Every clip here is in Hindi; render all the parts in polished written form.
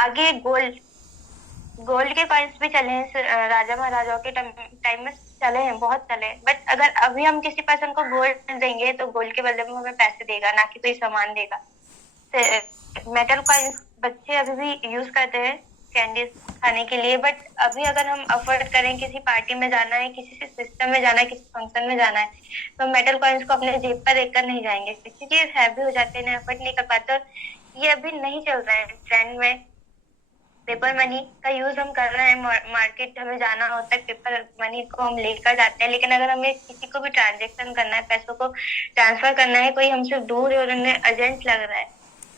आगे गोल्ड गोल्ड के कॉइन्स भी चले हैं, राजा महाराजाओं के टाइम में चले हैं, बहुत चले हैं। बट अगर अभी हम किसी पर्सन को गोल्ड देंगे तो गोल्ड के बदले में हमें पैसे देगा, ना कि कोई सामान देगा। मेटल कॉइन्स बच्चे अभी भी यूज करते हैं कैंडीज खाने के लिए। बट अभी अगर हम अफोर्ड करें, किसी पार्टी में जाना है, किसी से सिस्टम में जाना है, किसी फंक्शन में जाना है, तो मेटल कॉइन्स को अपने जेब पर देकर नहीं जाएंगे, क्योंकि ये हैवी हो जाते हैं, इन्हें अफोर्ड नहीं कर पाते। और ये अभी नहीं चल रहा है ट्रेंड में। पेपर मनी का यूज हम कर रहे हैं, मार्केट हमें जाना होता है, पेपर मनी को हम लेकर जाते हैं। लेकिन अगर हमें किसी को भी ट्रांजेक्शन करना है, पैसों को ट्रांसफर करना है, कोई हमसे दूर है और उन्हें अर्जेंट लग रहा है,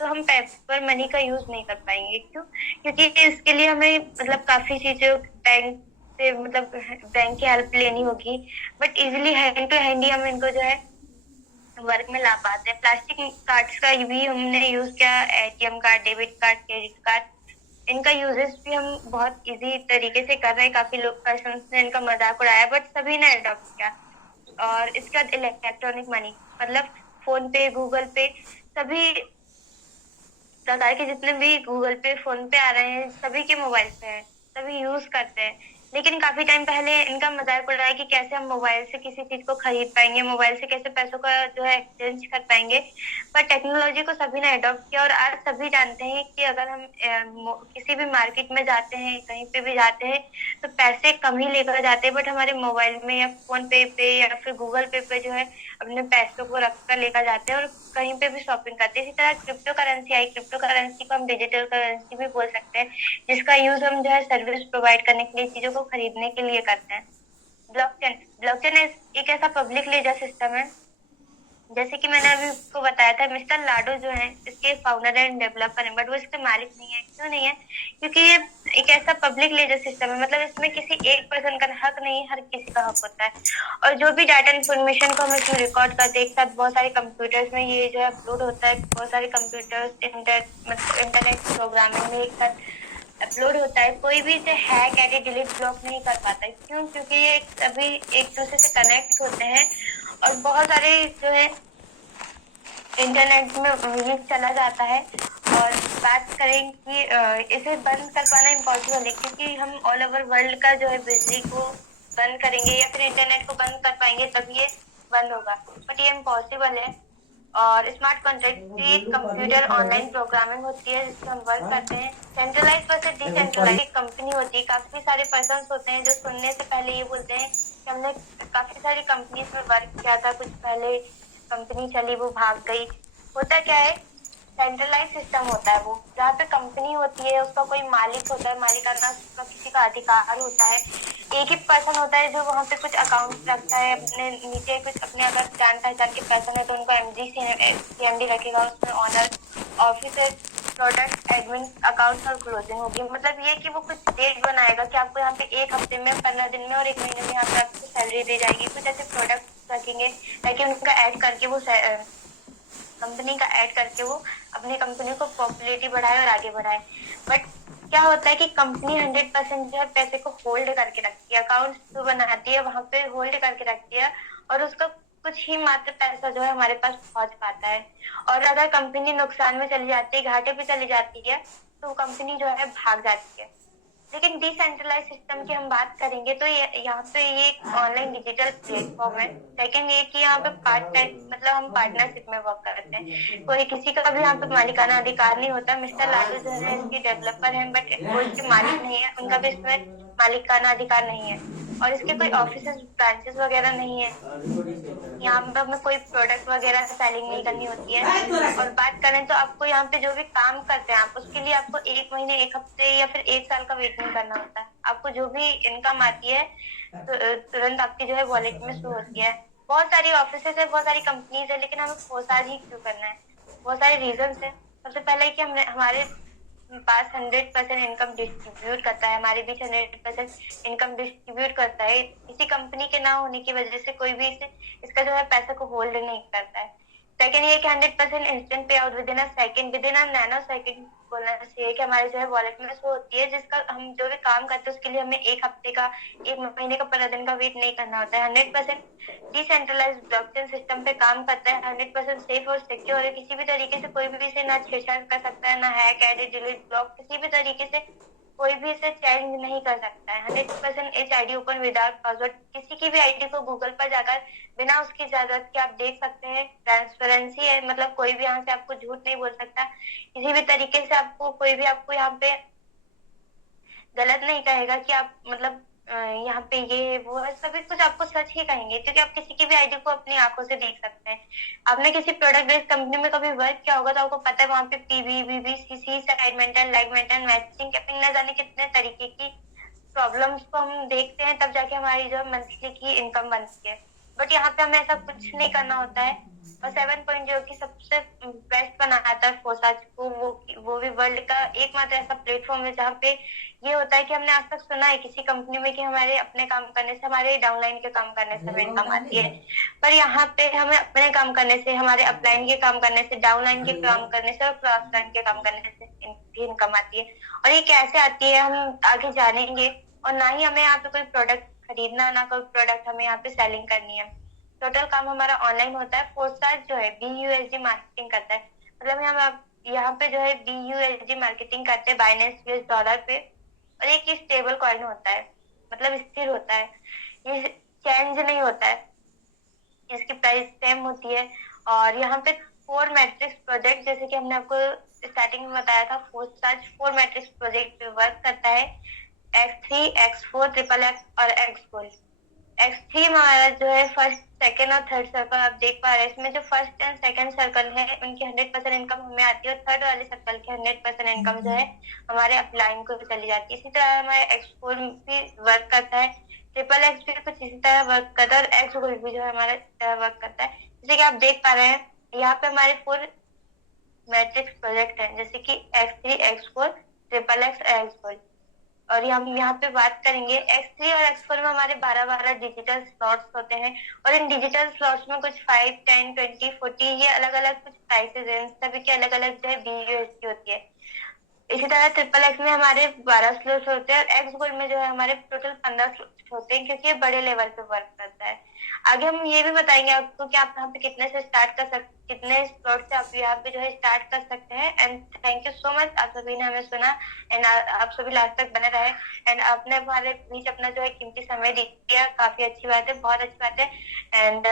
तो हम पेपर मनी का यूज नहीं कर पाएंगे। क्यों? क्योंकि इसके लिए हमें मतलब काफी चीजें बैंक से, मतलब बैंक की हेल्प लेनी होगी। But easily hand to hand ही हम इनको जो है वर्क में ला पाते हैं। प्लास्टिक कार्ड्स का भी हमने यूज किया, ATM card, debit card, credit card, इनका यूजेस भी हम बहुत इजी तरीके से कर रहे हैं। काफी लोग पर्सन ने इनका मजाक उड़ाया, बट सभी ने अडॉप्ट किया। और इसके बाद इलेक्ट्रॉनिक मनी, मतलब फोन पे, गूगल पे, सभी प्रकार के जितने भी गूगल पे, फोन पे आ रहे हैं, सभी के मोबाइल पे हैं, सभी यूज करते हैं। लेकिन काफी टाइम पहले इनका मजाक उड़ाया कि कैसे हम मोबाइल से किसी चीज को खरीद पाएंगे, मोबाइल से कैसे पैसों का जो है एक्सचेंज कर पाएंगे। पर टेक्नोलॉजी को सभी ने अडॉप्ट किया, और आज सभी जानते हैं कि अगर हम किसी भी मार्केट में जाते हैं, कहीं पे भी जाते हैं, तो पैसे कम ही लेकर जाते हैं, बट हमारे मोबाइल में या फोन पे या फिर गूगल पे जो है अपने पैसों को रख कर लेकर जाते हैं, और कहीं पे भी शॉपिंग करते हैं। इसी तरह क्रिप्टो करेंसी आई, क्रिप्टो करेंसी को हम डिजिटल करेंसी भी बोल सकते हैं, जिसका यूज हम जो है सर्विस प्रोवाइड करने के लिए, चीजों को खरीदने के लिए करते हैं। ब्लॉकचेन ब्लॉकचेन एक ऐसा पब्लिक लेजर सिस्टम है, जैसे कि मैंने अभी आपको बताया था, मिस्टर लाडो जो है इसके फाउंडर एंड डेवलपर हैं, बट वो इसके मालिक नहीं है। क्यों नहीं है? क्योंकि ये एक ऐसा पब्लिक लेजर सिस्टम है, मतलब इसमें किसी एक पर्सन का हक नहीं, हर किसी का हक होता है। और जो भी डाटा इन्फॉर्मेशन को हम इसमें रिकॉर्ड करते हैं, एक साथ बहुत सारे कंप्यूटर्स में ये जो है अपलोड होता है, बहुत सारे कंप्यूटर्स मतलब इंटरनेट प्रोग्रामिंग में एक साथ अपलोड होता है। कोई भी इसे हैक, एडिट, डिलीट, ब्लॉक नहीं कर पाता है। क्यों? क्योंकि ये सभी एक दूसरे से कनेक्ट होते हैं, और बहुत सारे जो है इंटरनेट में ये चला जाता है। और बात करें कि इसे बंद कर पाना इम्पॉसिबल है, क्योंकि हम ऑल ओवर वर्ल्ड का जो है बिजली को बंद करेंगे या फिर इंटरनेट को बंद कर पाएंगे तब ये बंद होगा, बट ये इम्पॉसिबल है। और स्मार्ट कॉन्ट्रैक्ट की कंप्यूटर ऑनलाइन प्रोग्रामिंग होती है, जिससे हम वर्क करते हैं। सेंट्रलाइज वर्सेस डिसेंट्रलाइज कंपनी होती है, काफी सारे पर्सन होते हैं जो सुनने से पहले ये बोलते हैं कि हमने काफी सारी कंपनीज में वर्क किया था, कुछ पहले कंपनी चली वो भाग गई। होता क्या है, सेंट्रलाइज सिस्टम होता है वो, जहाँ पे कंपनी होती है, उसका कोई मालिक होता है, मालिकाना उसका किसी का अधिकार होता है। एक ही पर्सन होता है जो वहाँ पे कुछ अकाउंट रखता है, अपने नीचे कुछ अपने अगर जान पहचान के पर्सन है तो उनको एमडी सीएमडी रखेगा, उसमें owner, officer, product, admin, account और क्लोजिंग होगी। मतलब ये कि वो कुछ डेट बनाएगा कि आपको यहाँ पे एक हफ्ते में, 15 दिन में और एक महीने में यहाँ पे आपको सैलरी दी जाएगी। कुछ ऐसे प्रोडक्ट रखेंगे ताकि उनका ऐड करके वो कंपनी का ऐड करके वो अपनी कंपनी को पॉपुलैरिटी बढ़ाए और आगे बढ़ाए। बट क्या होता है कि कंपनी 100% जो है पैसे को होल्ड करके रखती है, अकाउंट जो बनाती है वहां पे होल्ड करके रखती है, और उसका कुछ ही मात्र पैसा जो है हमारे पास पहुंच पाता है। और अगर कंपनी नुकसान में चली जाती है, घाटे पे चली जाती है, तो कंपनी जो है भाग जाती है। लेकिन डिसेंट्रलाइज सिस्टम की हम बात करेंगे तो ये यहाँ पे ये एक ऑनलाइन डिजिटल प्लेटफॉर्म है। सेकंड ये कि यहाँ पे पार्ट टाइम, मतलब हम पार्टनरशिप में वर्क करते हैं, कोई किसी का भी यहाँ पे मालिकाना अधिकार नहीं होता। मिस्टर लाडू जो है इसके डेवलपर हैं, बट वो इसके मालिक नहीं है, उनका भी इसमें मालिकाना अधिकार नहीं है। और इसके कोई ऑफिस ब्रांचेस वगैरह नहीं है, यहाँ पे हमें कोई प्रोडक्ट वगैरह सेलिंग नहीं करनी होती है। और बात करें तो आपको यहाँ पे जो भी काम करते हैं आप, उसके लिए आपको एक महीने, एक हफ्ते या फिर एक साल का वेट नहीं करना होता है। आपको जो भी इनकम आती है तो तुरंत आपकी जो है वॉलेट में शो होती है। बहुत सारी ऑफिस है, बहुत सारी कंपनीज है, लेकिन हमें फोसाज ही क्यों करना है? बहुत सारे रीजन है। सबसे पहले कि हमने हमारे पास 100% इनकम डिस्ट्रीब्यूट करता है, हमारे बीच 100% इनकम डिस्ट्रीब्यूट करता है। किसी कंपनी के ना होने की वजह से कोई भी इसका जो है पैसा को होल्ड नहीं करता है। सेकंड ये कि 100% इंस्टेंट पे out with in a second, with in a nano second बोलना चाहिए कि हमारे जो है वॉलेट में शो होती है, जिसका हम जो भी काम करते हैं उसके लिए हमें एक हफ्ते का, एक महीने का, 15 दिन का वेट नहीं करना होता है। 100% डिसेंट्रलाइज ब्लॉकचेन सिस्टम पे काम करता है, 100% सेफ और सिक्योर है। किसी भी तरीके से कोई भी इसे ना छेड़छाड़ कर सकता है, ना हैक, एडिट, डिलीट, ब्लॉक, किसी भी तरीके से कोई भी इसे चेंज नहीं कर सकता है। 100% H ID open without password, किसी की भी आईडी को गूगल पर जाकर बिना उसकी इजाजत के आप देख सकते हैं। ट्रांसपेरेंसी है, मतलब कोई भी यहाँ से आपको झूठ नहीं बोल सकता, किसी भी तरीके से आपको कोई भी आपको यहाँ पे गलत नहीं कहेगा कि आप मतलब यहाँ पे ये वो है, सभी कुछ आपको सच ही कहेंगे, क्योंकि आप किसी की भी आईडी को अपनी आंखों से देख सकते हैं। आपने किसी प्रोडक्ट बेस्ड कंपनी में कभी वर्क किया होगा तो आपको पता है वहां पे PV, BB, CC, side maintain, like maintain, matching, capping, न जाने कितने तरीके की प्रॉब्लम्स को हम देखते हैं, तब जाके हमारी जो मंथली की इनकम बनती है। बट यहाँ पे हमें ऐसा कुछ नहीं करना होता है। और 7.0 की सबसे बेस्ट बनाता है फोसाज को, वो भी वर्ल्ड का एकमात्र ऐसा प्लेटफॉर्म है जहाँ पे ये होता है कि हमने आज तक सुना है किसी कंपनी में कि हमारे अपने काम करने से, हमारे डाउनलाइन के काम करने से हमें इनकम आती है, पर यहाँ पे हमें अपने काम करने से, हमारे अपलाइन के काम करने से, डाउनलाइन के काम करने से और क्रॉस लाइन के काम करने से भी इनकम आती है। और ये कैसे आती है हम आगे जानेंगे। और ना ही हमें यहाँ पे कोई प्रोडक्ट खरीदना, ना कोई प्रोडक्ट हमें यहाँ पे सेलिंग करनी है। टोटल काम हमारा ऑनलाइन होता है। फोर्साज जो है BUSD मार्केटिंग करता है, मतलब हम यहाँ पे जो है BUSD मार्केटिंग करते हैं बाइनेंस यूएस डॉलर पे, और एक स्टेबल कॉइन होता है, मतलब स्थिर होता है, ये चेंज नहीं होता है, इसकी प्राइस सेम होती है। और यहाँ पे 4 मैट्रिक्स प्रोजेक्ट, जैसे कि हमने आपको स्टार्टिंग में बताया था, फोर्साज 4 मैट्रिक्स प्रोजेक्ट पे वर्क करता है, X3, X4, XXX और X-Gold। X3 हमारा जो है फर्स्ट, सेकंड और थर्ड सर्कल आप देख पा रहे हैं। इसमें जो फर्स्ट एंड सेकंड सर्कल है उनकी 100% इनकम हमें आती है, और थर्ड वाले सर्कल की 100% इनकम जो है हमारे अपलाइन को चली जाती है। इसी तरह हमारे X4 भी वर्क करता है, XXX भी कुछ इसी तरह वर्क करता है, और X-Gold भी जो है हमारा वर्क करता है। जैसे कि आप देख पा रहे हैं यहाँ पे हमारे 4 मैट्रिक्स प्रोजेक्ट हैं, जैसे कि X3, X4, XXX, X-Gold। और हम यहाँ पे बात करेंगे X3 और X4 में हमारे 12-12 डिजिटल स्लॉट्स होते हैं, और इन डिजिटल स्लॉट्स में कुछ 5, 10, 20, 40 ये अलग अलग कुछ प्राइसेस हैं, सभी के अलग अलग जो है BUSD होती है। इसी तरह XXX में हमारे 12 स्लॉट्स होते हैं, और X-Gold में जो है हमारे टोटल 15 स्लॉट्स होते हैं, क्योंकि ये बड़े लेवल पे वर्क करता है। आगे हम ये भी बताएंगे आपको कि आप यहाँ पे कितने से स्टार्ट कर सकते, कितने स्लॉट से आप यहाँ पे जो है स्टार्ट कर सकते हैं। And thank you so much, आप सभी ने हमें सुना, एंड आप सभी लास्ट तक बने रहे, एंड आपने हमारे बीच अपना जो है कीमती समय दिया, काफी अच्छी बात है, बहुत अच्छी बात है। एंड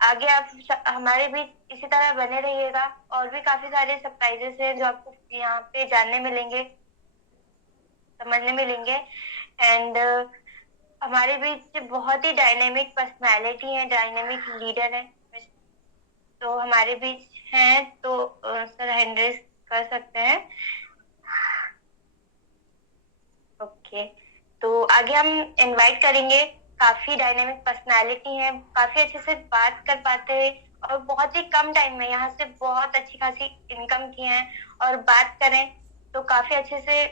आगे आप हमारे बीच इसी तरह बने रहिएगा, और भी काफी सारे सरप्राइजेस हैं जो आपको यहाँ पे जानने मिलेंगे, समझने मिलेंगे। एंड हमारे बीच बहुत ही डायनेमिक पर्सनालिटी है, डायनेमिक लीडर है, तो हमारे बीच हैं, तो सर हैंड रेज कर सकते हैं। ओके, तो आगे हम इनवाइट करेंगे, काफी डायनेमिक पर्सनालिटी है, काफी अच्छे से बात कर पाते हैं, और बहुत ही कम टाइम में यहाँ से बहुत अच्छी खासी इनकम की है। और बात करें तो काफी अच्छे से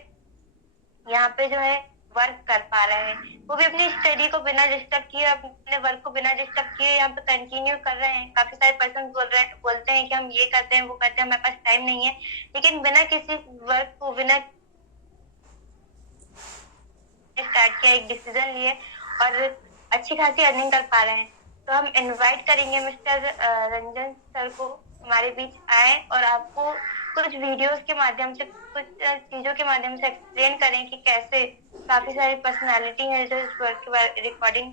यहाँ पे जो है वर्क कर पा रहे हैं, वो भी अपनी स्टडी को बिना डिस्टर्ब किए, अपने वर्क को बिना डिस्टर्ब किए यहाँ पे कंटिन्यू कर रहे हैं। काफी सारे पर्सन बोलते हैं कि हम ये करते हैं, वो करते हैं, हमारे पास टाइम नहीं है, लेकिन बिना किसी वर्क को, बिना स्टार्ट किया, एक डिसीजन लिए और अच्छी खासी अर्निंग कर पा रहे हैं। तो हम इनवाइट करेंगे मिस्टर रंजन सर को हमारे बीच आए, और आपको कुछ वीडियोस के माध्यम से, कुछ चीजों के माध्यम से एक्सप्लेन करें कि कैसे काफी सारी पर्सनालिटी है जो इस वर्क के बारे रिकॉर्डिंग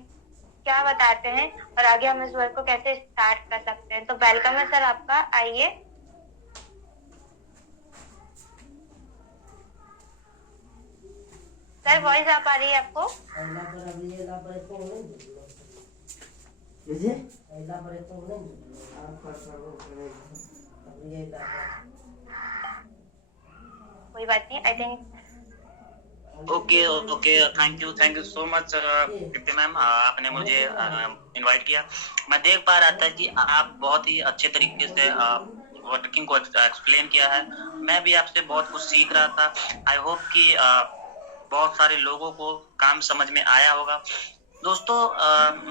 क्या बताते हैं, और आगे हम इस वर्क को कैसे स्टार्ट कर सकते हैं। तो वेलकम है सर आपका, आइए। सर वॉइस आ पा रही है आपको? कोई बात नहीं, I think. Okay, thank you so much Preeti ma'am, आपने मुझे इनवाइट किया। मैं देख पा रहा था कि आप बहुत ही अच्छे तरीके से वर्किंग को एक्सप्लेन किया है। मैं भी आपसे बहुत कुछ सीख रहा था। आई होप कि बहुत सारे लोगों को काम समझ में आया होगा। दोस्तों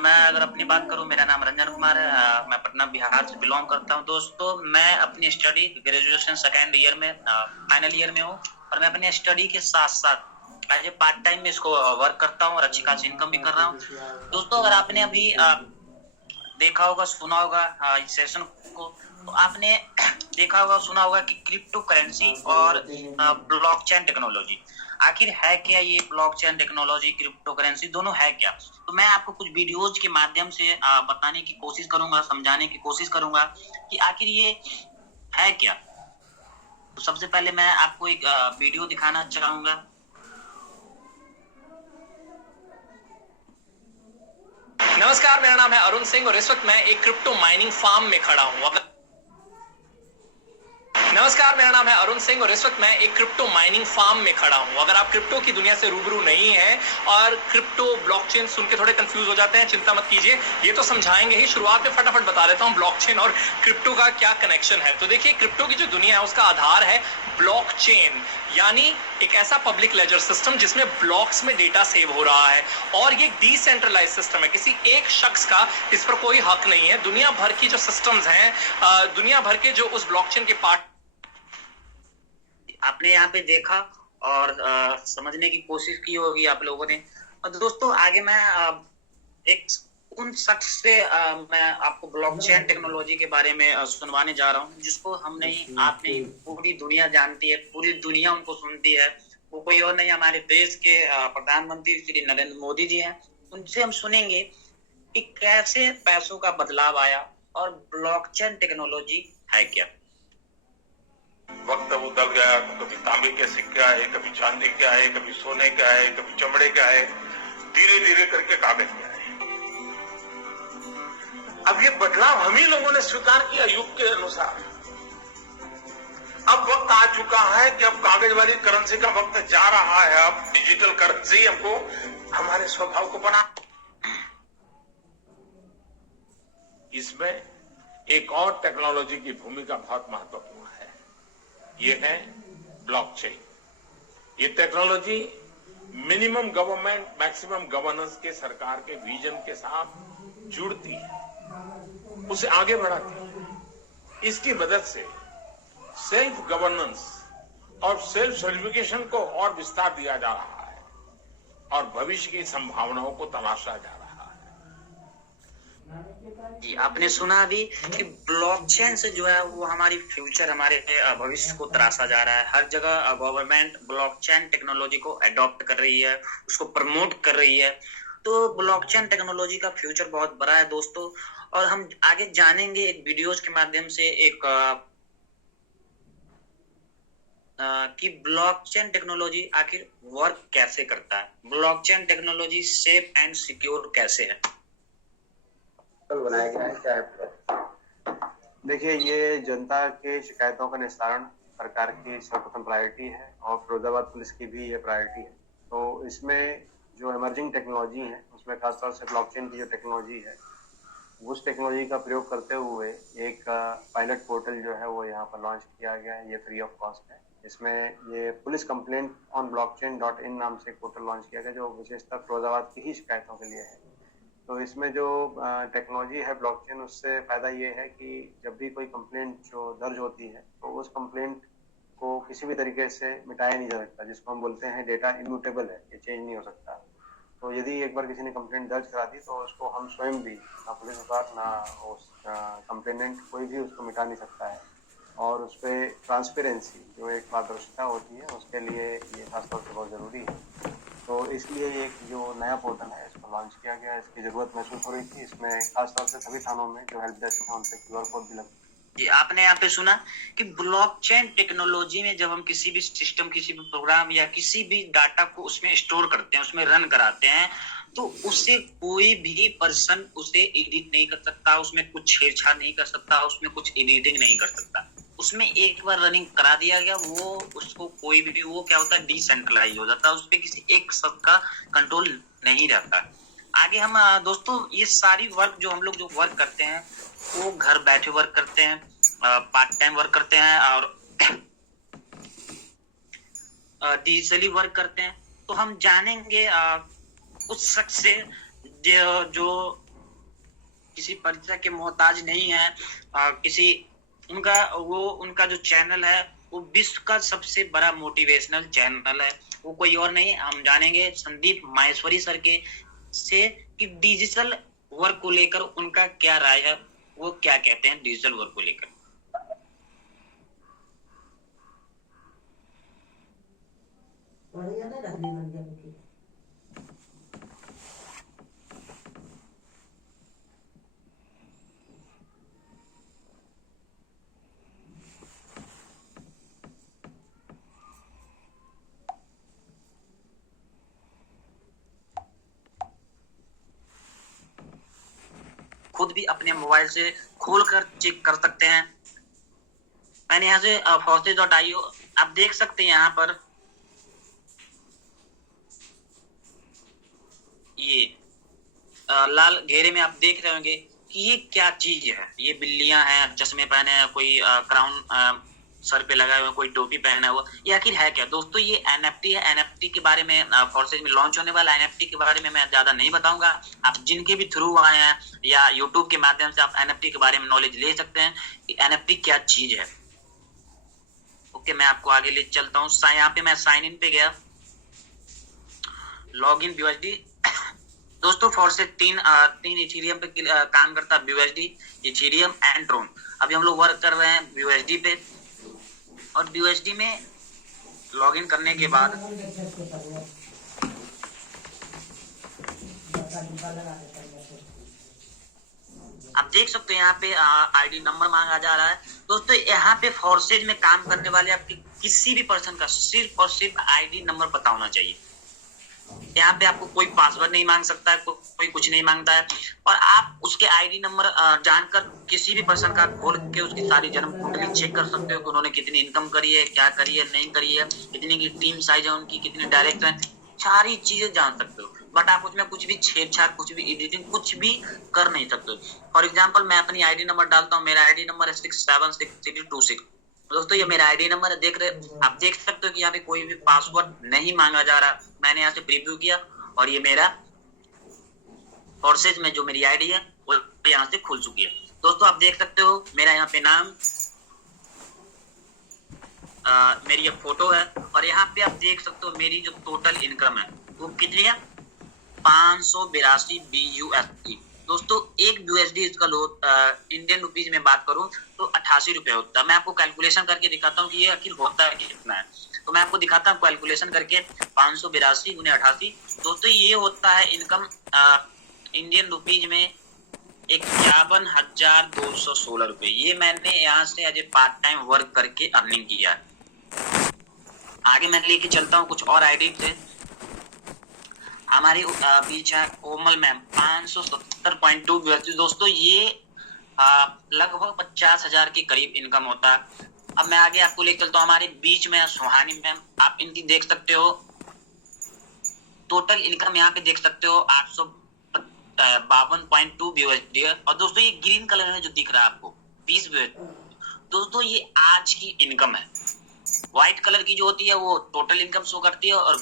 मैं अगर अपनी बात करूं, मेरा नाम रंजन कुमार है। मैं पटना बिहार से बिलोंग करता हूं। दोस्तों मैं अपनी स्टडी ग्रेजुएशन सेकेंड ईयर में फाइनल ईयर में हूं, और मैं अपने स्टडी के साथ साथ एज ए पार्ट टाइम में इसको वर्क करता हूं और अच्छी खासी इनकम भी कर रहा हूं। दोस्तों अगर आपने अभी देखा होगा, सुना होगा इस सेशन को, तो आपने देखा होगा, सुना होगा कि क्रिप्टो करेंसी और ब्लॉकचेन टेक्नोलॉजी आखिर है क्या। ये ब्लॉकचेन टेक्नोलॉजी, क्रिप्टो करेंसी दोनों है क्या। तो मैं आपको कुछ वीडियोज के माध्यम से बताने की कोशिश करूंगा, समझाने की कोशिश करूंगा कि आखिर ये है क्या। तो सबसे पहले मैं आपको एक वीडियो दिखाना चाहूंगा। नमस्कार, मेरा नाम है अरुण सिंह और इस वक्त मैं एक क्रिप्टो माइनिंग फार्म में खड़ा हूं। नमस्कार, मेरा नाम है अरुण सिंह और इस वक्त मैं एक क्रिप्टो माइनिंग फार्म में खड़ा हूं। अगर आप क्रिप्टो की दुनिया से रूबरू नहीं हैं और क्रिप्टो ब्लॉकचेन सुन के थोड़े कंफ्यूज हो जाते हैं, चिंता मत कीजिए, ये तो समझाएंगे ही। शुरुआत में फटाफट बता देता हूं ब्लॉकचेन और क्रिप्टो का क्या कनेक्शन है। तो देखिए, क्रिप्टो की जो दुनिया है उसका आधार है ब्लॉकचेन, यानी एक ऐसा पब्लिक लेजर सिस्टम जिसमें ब्लॉक्स में डेटा सेव हो रहा है, और ये डिसेंट्रलाइज सिस्टम है। किसी एक शख्स का इस पर कोई हक नहीं है। दुनिया भर की जो सिस्टम्स हैं, दुनिया भर के जो उस ब्लॉकचेन के पार्ट आपने यहाँ पे देखा और समझने की कोशिश की होगी आप लोगों ने। और दोस्तों आगे मैं एक उन शख्स से मैं आपको ब्लॉकचेन टेक्नोलॉजी के बारे में सुनवाने जा रहा हूँ, जिसको हम नहीं, आप नहीं, पूरी दुनिया जानती है, पूरी दुनिया उनको सुनती है। वो कोई और नहीं, हमारे देश के प्रधानमंत्री श्री नरेंद्र मोदी जी हैं। उनसे हम सुनेंगे कि कैसे पैसों का बदलाव आया और ब्लॉकचेन टेक्नोलॉजी है क्या। वक्त बदल गया, कभी तांबे के सिक्के आए, कभी चांदी के आए, कभी सोने के आए, कभी चमड़े के आए, धीरे धीरे करके कागज के आए। अब ये बदलाव हम ही लोगों ने स्वीकार किया युग के अनुसार। अब वक्त आ चुका है कि अब कागज वाली करेंसी का वक्त जा रहा है। अब डिजिटल करेंसी हमको हमारे स्वभाव को बना। इसमें एक और टेक्नोलॉजी की भूमिका बहुत महत्वपूर्ण है, ये है ब्लॉकचेन। ये technology minimum government maximum governance के सरकार के विजन के साथ जुड़ती है, उसे आगे बढ़ाती है। इसकी मदद से सेल्फ गवर्नेंस और सेल्फ सर्टिफिकेशन को और विस्तार दिया जा रहा है और भविष्य की संभावनाओं को तलाशा जा रहा है। जी, आपने सुना अभी कि ब्लॉकचेन से जो है वो हमारी फ्यूचर, हमारे भविष्य को तराशा जा रहा है। हर जगह गवर्नमेंट ब्लॉकचेन टेक्नोलॉजी को अडॉप्ट कर रही है, उसको प्रमोट कर रही है। तो ब्लॉकचेन टेक्नोलॉजी का फ्यूचर बहुत बड़ा है दोस्तों, और हम आगे जानेंगे एक वीडियोज के माध्यम से एक कि ब्लॉकचेन टेक्नोलॉजी आखिर वर्क कैसे करता है, blockchain technology safe and secure कैसे है। बनाया गया है क्या है। देखिए, ये जनता के शिकायतों का निस्तारण सरकार की सर्वप्रथम प्रायोरिटी है और फिरोजाबाद पुलिस की भी ये प्रायोरिटी है। तो इसमें जो इमर्जिंग टेक्नोलॉजी है उसमें खासतौर से ब्लॉकचेन की जो टेक्नोलॉजी है, उस टेक्नोलॉजी का प्रयोग करते हुए एक पायलट पोर्टल जो है वो यहाँ पर लॉन्च किया गया है। ये फ्री ऑफ कॉस्ट है। इसमें ये पुलिस कंप्लेंट ऑन blockchain.in नाम से एक पोर्टल लॉन्च किया गया, जो विशेषतः फिरोजाबाद की ही शिकायतों के लिए है। तो इसमें जो टेक्नोलॉजी है ब्लॉकचेन, उससे फायदा ये है कि जब भी कोई कंप्लेंट जो दर्ज होती है तो उस कंप्लेंट को किसी भी तरीके से मिटाया नहीं जा सकता, जिसको हम बोलते हैं डेटा इम्यूटेबल है, ये चेंज नहीं हो सकता। तो यदि एक बार किसी ने कंप्लेंट दर्ज करा दी तो उसको हम स्वयं भी, ना पुलिस विभाग ना उस कंप्लेनेंट, कोई भी उसको मिटा नहीं सकता है। और उस पर ट्रांसपेरेंसी, जो एक पारदर्शिता होती है, उसके लिए ये खासतौर से बहुत ज़रूरी है। तो इसलिए एक जो नया पोर्टल है इसको लॉन्च किया गया, इसकी ज़रूरत महसूस हो रही थी। इसमें खासतौर से सभी थानों में जो हेल्प डेस्क है उन पर QR कोड भी लगता है। जी, आपने यहाँ पे सुना कि ब्लॉकचेन टेक्नोलॉजी में जब हम किसी भी सिस्टम, किसी भी प्रोग्राम या किसी भी डाटा को उसमें स्टोर करते हैं, उसमें रन कराते हैं, तो उससे कोई भी पर्सन उसे एडिट नहीं कर सकता, उसमें कुछ छेड़छाड़ नहीं कर सकता, उसमें कुछ एडिटिंग नहीं कर सकता। उसमें एक बार रनिंग करा दिया गया, वो उसको कोई भी, वो क्या होता है, डिसेंट्रलाइज हो जाता है, उस पर किसी एक शख्स का कंट्रोल नहीं रहता। आगे हम दोस्तों ये सारी वर्क जो हम लोग जो वर्क करते हैं वो घर बैठे वर्क करते हैं, पार्ट टाइम वर्क करते हैं और डिजिटली वर्क करते हैं। तो हम जानेंगे उस शख्स से जो किसी परिचय के मोहताज नहीं है, किसी उनका जो चैनल है वो विश्व का सबसे बड़ा मोटिवेशनल चैनल है। वो कोई और नहीं, हम जानेंगे संदीप माहेश्वरी सर के से कि डिजिटल वर्क को लेकर उनका क्या राय है, वो क्या कहते हैं डिजिटल वर्क को लेकर। खुद भी अपने मोबाइल से खोलकर चेक कर सकते हैं। मैंने यहाँ से forces.io आप देख सकते हैं, यहाँ पर ये लाल घेरे में आप देख रहे होंगे कि ये क्या चीज है। ये बिल्लियां हैं, चश्मे पहने हैं, कोई क्राउन सर पे लगाए हुए, कोई टोपी पहना हुआ, ये आखिर है क्या दोस्तों? ये एनएफटी है। एनएफटी के बारे में फोर्सेज में लॉन्च होने वाला एनएफटी के बारे में मैं ज्यादा नहीं बताऊंगा। आप जिनके भी थ्रू आए हैं या यूट्यूब के माध्यम से आप एनएफटी के बारे में नॉलेज ले सकते हैं कि एनएफटी क्या चीज है। ओके, मैं आपको आगे ले चलता हूँ। यहाँ पे मैं साइन इन पे गया, लॉग इन BUSD। दोस्तों फोर्सेज तीन इथेरियम पे काम करता है, BUSD, इथेरियम एंड ट्रोन। अभी हम लोग वर्क कर रहे हैं BUSD पे, और BUSD में लॉगिन करने के बाद आप देख सकते हैं यहाँ पे आईडी नंबर मांगा जा रहा है। दोस्तों यहाँ पे फोर्सेज में काम करने वाले आपके किसी भी पर्सन का सिर्फ और सिर्फ आईडी नंबर पता होना चाहिए। यहाँ पे आपको कोई पासवर्ड नहीं मांग सकता है, कोई कुछ नहीं मांगता है, और आप उसके आईडी नंबर जानकर किसी भी पर्सन का खोल के उसकी सारी जन्म कुंडली चेक कर सकते हो कि उन्होंने कितनी इनकम करी है, क्या करी है, नहीं करी है, कितनी की टीम साइज है उनकी, कितने डायरेक्टर हैं, सारी चीजें जान सकते हो। बट आप उसमें कुछ भी छेड़छाड़, कुछ भी एडिटिंग, कुछ भी कर नहीं सकते। फॉर एग्जाम्पल मैं अपनी आईडी नंबर डालता हूँ, मेरा आईडी नंबर है 676326। दोस्तों ये मेरा आईडी नंबर है, आप देख सकते हो कि यहाँ पे कोई भी पासवर्ड नहीं मांगा जा रहा। मैंने यहाँ से प्रीव्यू किया और ये मेरा फोर्सेज में जो मेरी आईडी है वो यहाँ से खुल चुकी है। दोस्तों आप देख सकते हो मेरा यहाँ पे नाम, मेरी ये फोटो है, और यहाँ पे आप देख सकते हो मेरी जो टोटल इनकम है वो कितनी है, 582 BUSD। दोस्तों एक BUSD इसका इंडियन रुपीज में बात करूं तो 88 रुपए होता है। मैं आपको कैलकुलेशन करके दिखाता हूँ कि ये आखिर होता है कितना है। तो मैं आपको दिखाता हूँ कैलकुलेशन करके, 582 गुने 88। दोस्तों ये होता है इनकम इंडियन रुपीज में 51,216 रुपए। ये मैंने यहाँ से as a part time work करके अर्निंग किया है। आगे मैं लेके चलता हूँ कुछ और आईडी से। हमारी बीच है कोमल मैम, 570.2 BUSD। दोस्तों ये लगभग 50,000 के करीब इनकम होता है। अब मैं आगे आपको लेकर चलता हूँ। हमारे बीच में सुहानी मैम, आप इनकी देख सकते हो टोटल इनकम यहाँ पे देख सकते हो 852.2 BUSD है। और दोस्तों ये ग्रीन कलर में जो दिख रहा है आपको 20 BUSD, दोस्तों ये आज की इनकम है। व्हाइट कलर की जो होती है वो टोटल इनकम शो करती है, और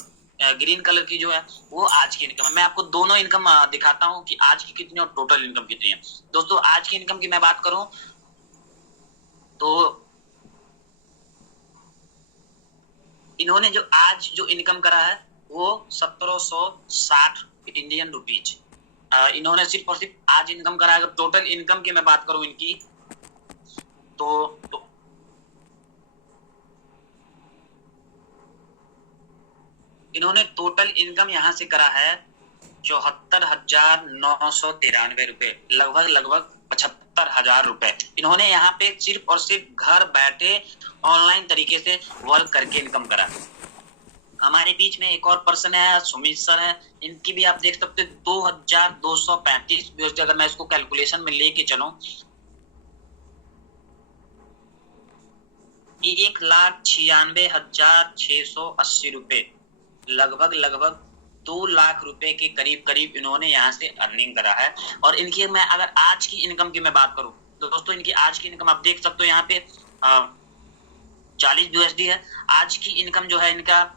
ग्रीन कलर की जो है वो आज की इनकम है। मैं आपको दोनों इनकम दिखाता हूँ कि आज की कितनी और टोटल इनकम कितनी है। दोस्तों आज की इनकम की मैं बात करूं तो इन्होंने जो आज जो इनकम करा है वो 1760 इंडियन रुपीज इन्होंने सिर्फ और सिर्फ आज इनकम करा है। अगर टोटल इनकम की मैं बात करूं इनकी तो इन्होंने टोटल इनकम यहाँ से करा है 74,993 रुपए, लगभग 75,000 रुपए इन्होंने यहाँ पे सिर्फ और सिर्फ घर बैठे ऑनलाइन तरीके से वर्क करके इनकम करा। हमारे बीच में एक और पर्सन है, सुमित सर है, इनकी भी आप देख सकते हो 2,235 BUSD। अगर मैं इसको कैलकुलेशन में लेके चलूं 1,96,680 रुपए, लगभग 2 लाख रुपए के करीब इन्होंने यहाँ से अर्निंग करा है। और इनकी मैं अगर आज की इनकम की मैं बात करूं तो दोस्तों इनकी आज की इनकम आप देख सकते हो यहाँ पे 40 BUSD है। आज की इनकम जो है इनका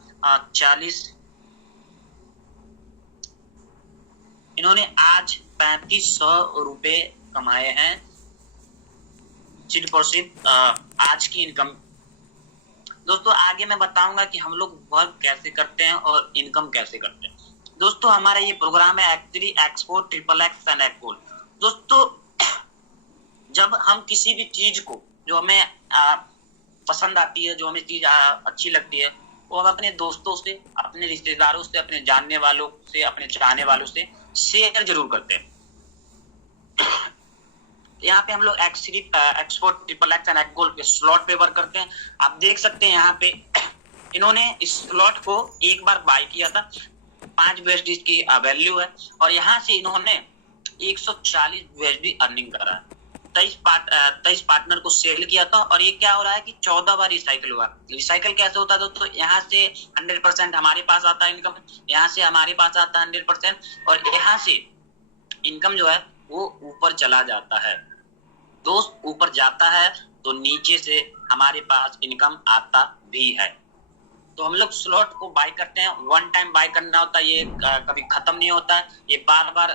40 इन्होंने आज 3500 रुपए कमाए हैं सिर्फ और सिर्फ आज की इनकम। दोस्तों आगे मैं बताऊंगा कि हम लोग वर्क कैसे करते हैं और इनकम कैसे करते हैं। दोस्तों हमारा ये प्रोग्राम है actually export triple x and export. दोस्तों जब हम किसी भी चीज को जो हमें पसंद आती है, जो हमें चीज अच्छी लगती है, वो हम अपने दोस्तों से, अपने रिश्तेदारों से, अपने जानने वालों से, अपने चाहने वालों से शेयर जरूर करते हैं। यहाँ पे हम लोग export triple x and export के स्लॉट पे वर्क करते हैं। आप देख सकते हैं यहाँ पे इन्होंने इस स्लॉट को एक बार बाय किया था, 5 USD की वैल्यू है, और यहाँ से इन्होंने 140 USD अर्निंग करा है। 23 पार्टनर को सेल किया था, और ये क्या हो रहा है कि 14 बार रिसाइकल हुआ। रिसाइकल कैसे होता है? तो यहाँ से 100% हमारे पास आता है इनकम, यहाँ से हमारे पास आता है 100%, और यहाँ से इनकम जो है वो ऊपर चला जाता है। दोस्त ऊपर जाता है तो नीचे से हमारे पास इनकम आता भी है। तो हम लोग स्लॉट को बाय करते हैं, वन टाइम बाय करना होता है, ये कभी खत्म नहीं होता है, ये बार बार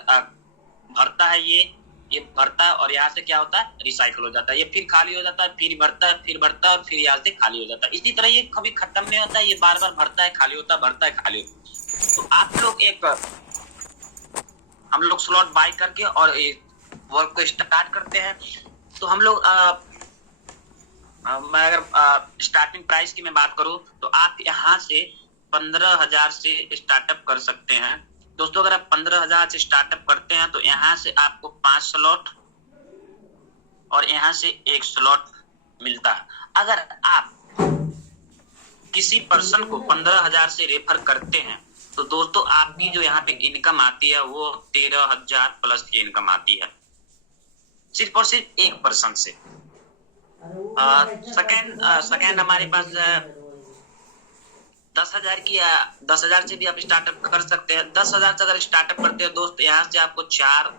भरता है, ये भरता है, और यहाँ से क्या होता है, रिसाइकल हो जाता है, ये फिर खाली हो जाता है, फिर भरता है, फिर भरता है, और फिर यहाँ से खाली हो जाता है। इसी तरह ये कभी खत्म नहीं होता है, ये बार बार भरता है, खाली होता है, भरता है, खाली होता है। तो आप लोग हम लोग स्लॉट बाय करके और वर्क को स्टार्ट करते हैं। तो हम लोग मैं अगर स्टार्टिंग प्राइस की मैं बात करूं तो आप यहाँ से 15,000 से स्टार्टअप कर सकते हैं। दोस्तों अगर आप 15,000 से स्टार्टअप करते हैं तो यहाँ से आपको 5 स्लॉट और यहाँ से 1 स्लॉट मिलता है। अगर आप किसी पर्सन को 15,000 से रेफर करते हैं तो दोस्तों आपकी जो यहाँ पे इनकम आती है वो 13,000 प्लस की इनकम आती है, सिर्फ और सिर्फ एक पर्सन से। सेकेंड हमारे पास 10,000 से भी आप स्टार्टअप कर सकते हैं। 10,000 से अगर स्टार्टअप करते हैं दोस्त, यहाँ से आपको 4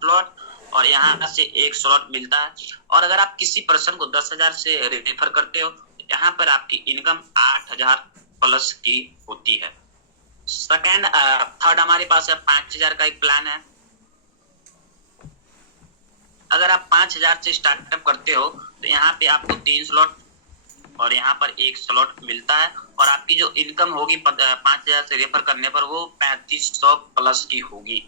स्लॉट और यहाँ से 1 स्लॉट मिलता है। और अगर आप किसी पर्सन को 10,000 से रेफर करते हो तो यहाँ पर आपकी इनकम 8,000 प्लस की होती है। थर्ड हमारे पास है 5,000 का एक प्लान है। अगर आप 5,000 से स्टार्टअप करते हो तो यहाँ पे आपको 3 स्लॉट और यहाँ पर 1 स्लॉट मिलता है, और आपकी जो इनकम होगी 5,000 से रेफर करने पर वो 3,500 प्लस की होगी।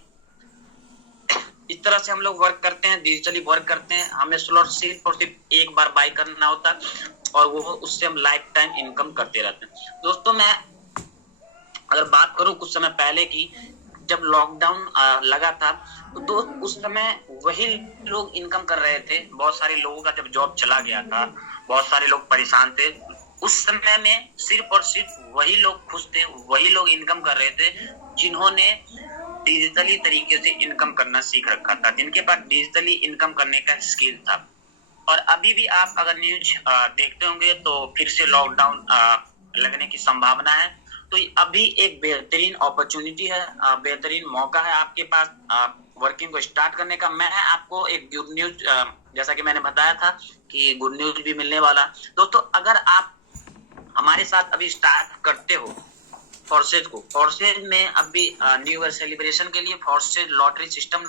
इस तरह से हम लोग वर्क करते हैं, डिजिटली वर्क करते हैं। हमें स्लॉट सिर्फ और सिर्फ एक बार बाय करना होता है और वो उससे हम लाइफ टाइम इनकम करते रहते हैं। दोस्तों मैं अगर बात करूं कुछ समय पहले की, जब लॉकडाउन लगा था तो दोस्त उस समय वही लोग इनकम कर रहे थे। बहुत सारे लोगों का जब जॉब चला गया था, बहुत सारे लोग परेशान थे। उस समय में सिर्फ और सिर्फ वही लोग खुश थे, वही लोग इनकम कर रहे थे जिन्होंने डिजिटली तरीके से इनकम करना सीख रखा था, जिनके पास डिजिटली इनकम करने का स्किल था। और अभी भी आप अगर न्यूज देखते होंगे तो फिर से लॉकडाउन लगने की संभावना है। तो अभी एक बेहतरीन अपॉर्चुनिटी है, बेहतरीन मौका है आपके पास वर्किंग को स्टार्ट करने का। मैं आपको एक गुड न्यूज, जैसा कि मैंने बताया था कि गुड न्यूज भी मिलने वाला। दोस्तों अगर आप हमारे साथ अभी स्टार्ट करते हो फोर्सेज में अभी न्यू ईयर सेलिब्रेशन के लिए फोर्सेज लॉटरी सिस्टम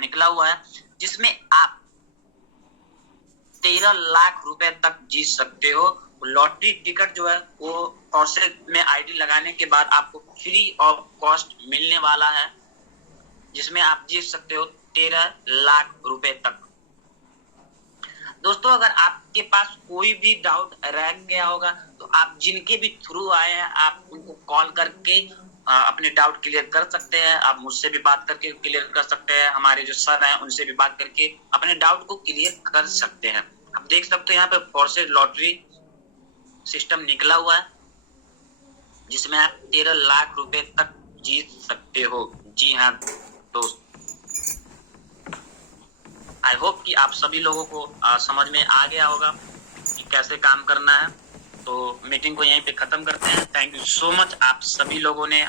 निकला हुआ है, जिसमें आप 13 लाख रुपए तक जीत सकते हो। लॉटरी टिकट जो है वो फोर्सेज में आईडी लगाने के बाद आपको फ्री ऑफ कॉस्ट मिलने वाला है, जिसमें आप जीत सकते हो 13 लाख रुपए तक। दोस्तों अगर आपके पास कोई भी डाउट रह गया होगा तो आप जिनके भी थ्रू आए हैं आप उनको कॉल करके अपने डाउट क्लियर कर सकते हैं। आप मुझसे भी बात करके क्लियर कर सकते हैं, हमारे जो सर हैं उनसे भी बात करके अपने डाउट को क्लियर कर सकते हैं। आप देख सकते हैं यहाँ पे फोर्सेज लॉटरी सिस्टम निकला हुआ है, जिसमें आप 13 लाख रुपए तक जीत सकते हो। जी हाँ दोस्त, आई होप कि आप सभी लोगों को समझ में आ गया होगा कि कैसे काम करना है। तो मीटिंग को यहीं पे खत्म करते हैं। थैंक यू सो मच, आप सभी लोगों ने